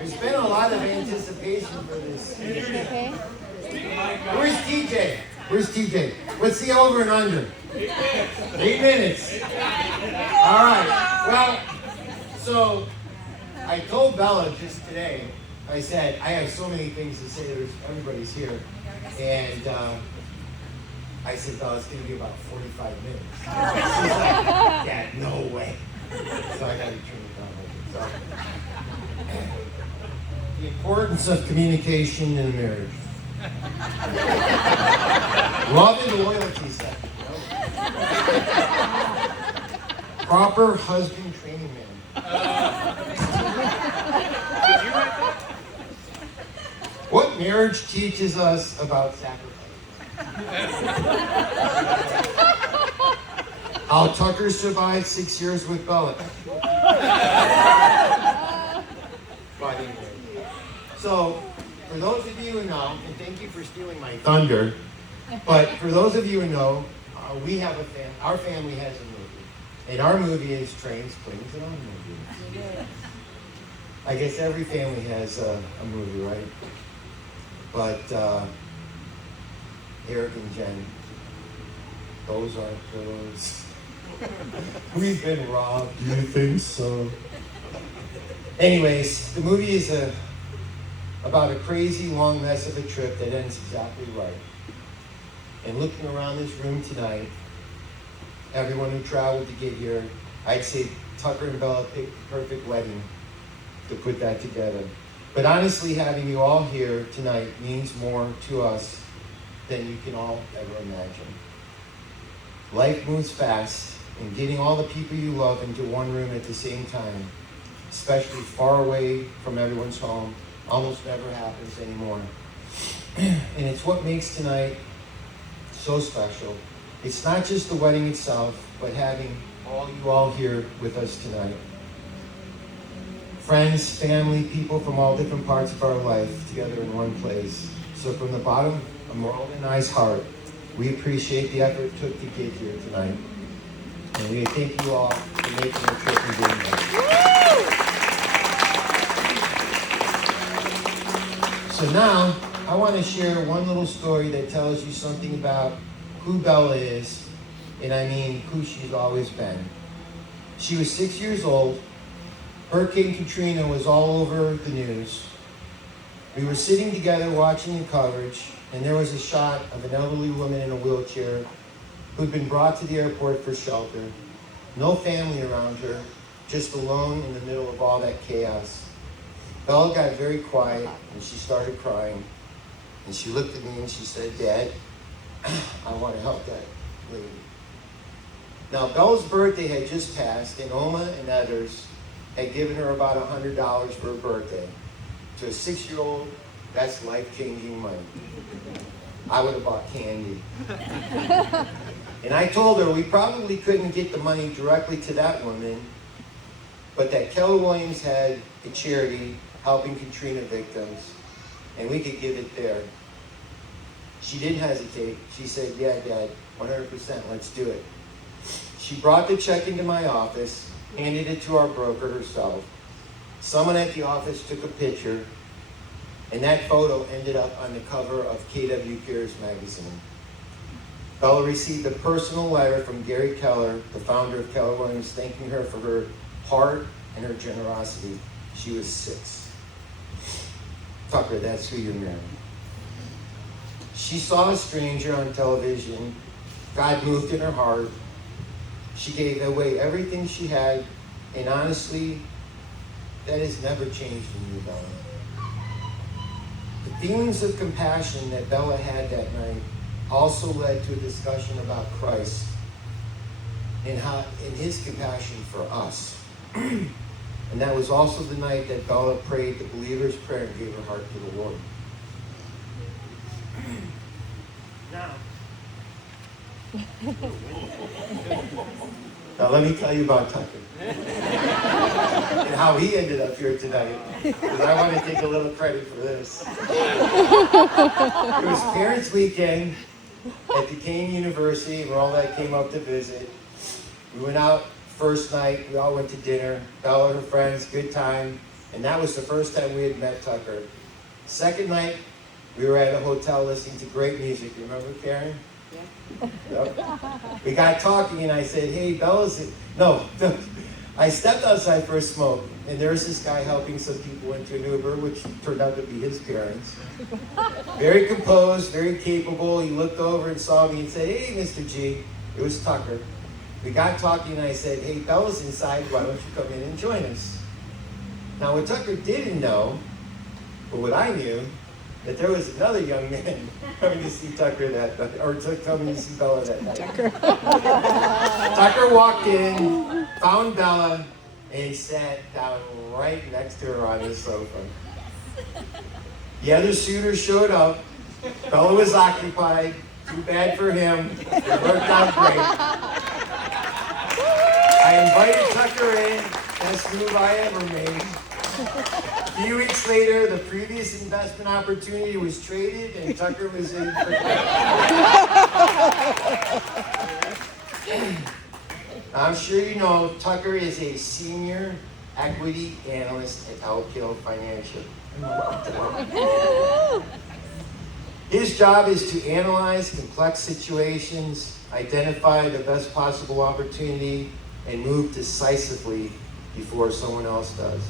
There's been a lot of anticipation for this. Okay. Where's TJ? Where's TJ? What's the over and under? 8 minutes. All right. Well, so I told Bella just today, I said, I have so many things to say. Everybody's here. And I said, Bella, it's going to be about 45 minutes. She's like, Dad, no way. So I got to turn it down a little bit. So, the importance of communication in a marriage. Love and loyalty set. Proper husband training man. What marriage teaches us about sacrifice? How Tucker survived 6 years with Bella. But anyway. So, for those of you who know, and thank you for stealing my thunder, but for those of you who know, we have our family has a movie. And our movie is Trains, Planes, and Automobiles. I guess every family has a movie, right? But Eric and Jen, those aren't pillows. We've been robbed. Do you think so? Anyways, the movie is about a crazy long mess of a trip that ends exactly right. And looking around this room tonight, everyone who traveled to get here, I'd say Tucker and Bella picked the perfect wedding to put that together. But honestly, having you all here tonight means more to us than you can all ever imagine. Life moves fast, and getting all the people you love into one room at the same time, especially far away from everyone's home, almost never happens anymore. And it's what makes tonight so special. It's not just the wedding itself, but having you all here with us tonight. Friends, family, people from all different parts of our life together in one place. So from the bottom of Merle and I's heart, we appreciate the effort it took to get here tonight. And we thank you all for making the trip and being here. So now, I want to share one little story that tells you something about who Bella is, and I mean who she's always been. She was 6 years old. Hurricane Katrina was all over the news. We were sitting together watching the coverage, and there was a shot of an elderly woman in a wheelchair who'd been brought to the airport for shelter. No family around her, just alone in the middle of all that chaos. Bella got very quiet, and she started crying. And she looked at me and she said, Dad, I want to help that lady. Now, Bella's birthday had just passed, and Oma and others had given her about $100 for her birthday. To a 6-year-old, that's life-changing money. I would have bought candy. And I told her we probably couldn't get the money directly to that woman, but that Keller Williams had a charity helping Katrina victims, and we could give it there. She didn't hesitate. She said, yeah, Dad, 100%, let's do it. She brought the check into my office, handed it to our broker herself. Someone at the office took a picture, and that photo ended up on the cover of KW Cares magazine. Bella received a personal letter from Gary Keller, the founder of Keller Williams, thanking her for her heart and her generosity. She was 6. Tucker, that's who you're marrying. She saw a stranger on television. God moved in her heart. She gave away everything she had, and honestly, that has never changed in you, Bella. The feelings of compassion that Bella had that night also led to a discussion about Christ and his compassion for us. And that was also the night that Bella prayed the believer's prayer and gave her heart to the Lord. Now let me tell you about Tucker and how he ended up here tonight, because I want to take a little credit for this. It was Parents' Weekend at Duquesne University, where all that came up to visit. We went out first night, we all went to dinner. Bella and her friends, good time. And that was the first time we had met Tucker. Second night, we were at a hotel listening to great music. You remember, Karen? Yeah. Yep. We got talking and I said, hey, Bella's... No, I stepped outside for a smoke and there was this guy helping some people into an Uber, which turned out to be his parents. Very composed, very capable. He looked over and saw me and said, hey, Mr. G. It was Tucker. We got talking and I said, hey, Bella's inside. Why don't you come in and join us? Now, what Tucker didn't know, but what I knew, that there was another young man coming to see Tucker that night, or coming to see Bella that night. Tucker walked in, found Bella, and sat down right next to her on the sofa. The other suitors showed up. Bella was occupied. Too bad for him. It worked out great. I invited Tucker in. Best move I ever made. A few weeks later, the previous investment opportunity was traded and Tucker was in for I'm sure you know Tucker is a senior equity analyst at Elk Hill Financial. His job is to analyze complex situations, identify the best possible opportunity, and move decisively before someone else does.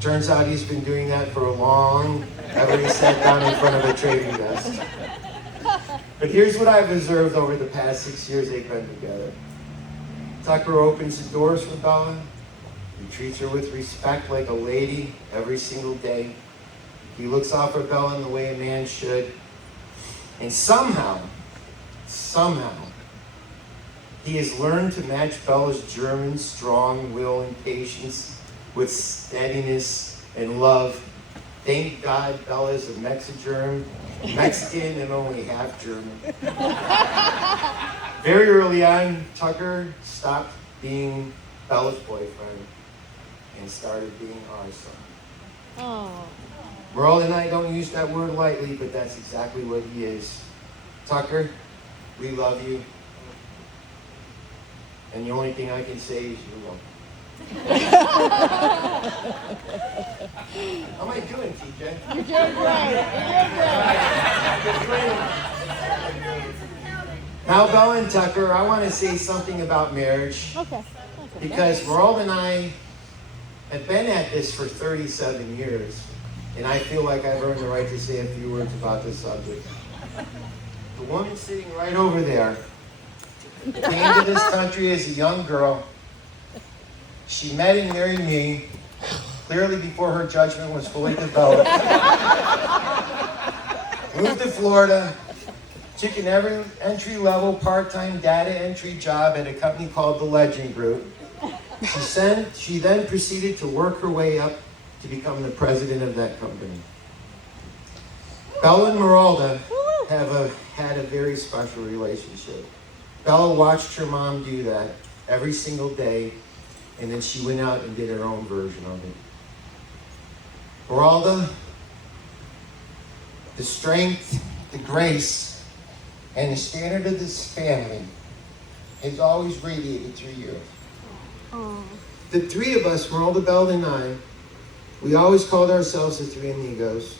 Turns out he's been doing that for a long, ever he sat down in front of a trading desk. But here's what I've observed over the past 6 years they've been together. Tucker opens the doors for Bella. He treats her with respect like a lady every single day. He looks out for Bella in the way a man should. And somehow, he has learned to match Bella's German strong will and patience with steadiness and love. Thank God Bella is a Mexican and only half German. Very early on, Tucker stopped being Bella's boyfriend and started being our son. Oh. Merle and I don't use that word lightly, but that's exactly what he is. Tucker, we love you. And the only thing I can say is you're welcome. How am I doing, TJ? You're doing great. You're doing great. Now, Bella and Tucker, I want to say something about marriage. Okay. Because Merle and I have been at this for 37 years, and I feel like I've earned the right to say a few words about this subject. The woman sitting right over there came to this country as a young girl. She met and married me, clearly before her judgment was fully developed. Moved to Florida, took an entry-level part-time data entry job at a company called the Legend Group. She then proceeded to work her way up to become the president of that company. Bella and Meralda have had a very special relationship. Bella watched her mom do that every single day, and then she went out and did her own version of it. Meralda, the strength, the grace, and the standard of this family has always radiated through you. Aww. The three of us, Meralda, Bella, and I, we always called ourselves the Three Amigos.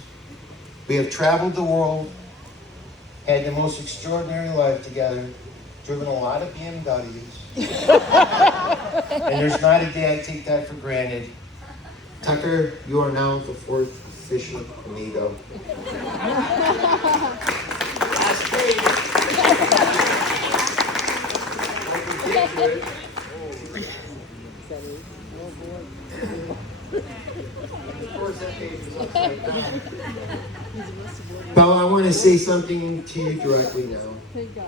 We have traveled the world, had the most extraordinary life together, driven a lot of BMWs. And there's not a day I take that for granted. Tucker, you are now the fourth official amigo. Last page. Bella, I want to say something to you directly now. Thank God.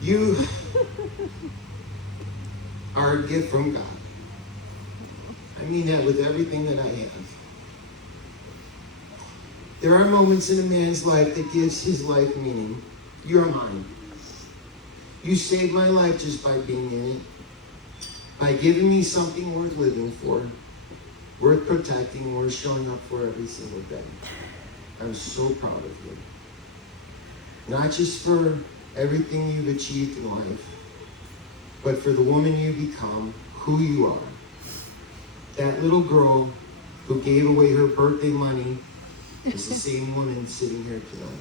You are a gift from God. I mean that with everything that I have. There are moments in a man's life that gives his life meaning. You're mine. You saved my life just by being in it, by giving me something worth living for, worth protecting, worth showing up for every single day. I'm so proud of you. Not just for everything you've achieved in life, but for the woman you become, who you are. that little girl who gave away her birthday money is the same woman sitting here tonight.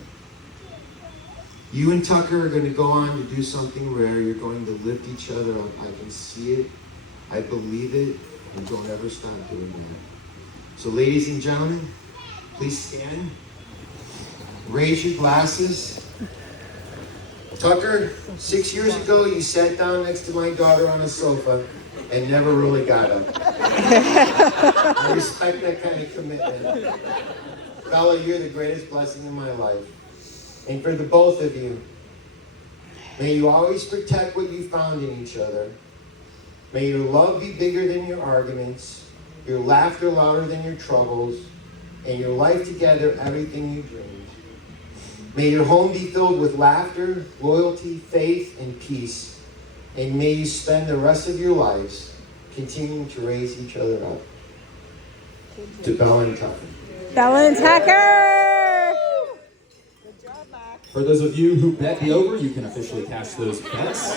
You and Tucker are going to go on to do something rare. You're going to lift each other up. I can see it. I believe it. And don't ever stop doing that. So ladies and gentlemen, please stand. Raise your glasses. Tucker, 6 years ago, you sat down next to my daughter on a sofa and never really got up. I respect that kind of commitment. Bella, you're the greatest blessing in my life. And for the both of you, may you always protect what you found in each other. May your love be bigger than your arguments, your laughter louder than your troubles, and your life together everything you dreamed. May your home be filled with laughter, loyalty, faith, and peace. And may you spend the rest of your lives continuing to raise each other up. To Bella and Tucker. Bella and Tucker! Good job, Mac. For those of you who bet the over, you can officially cash those bets.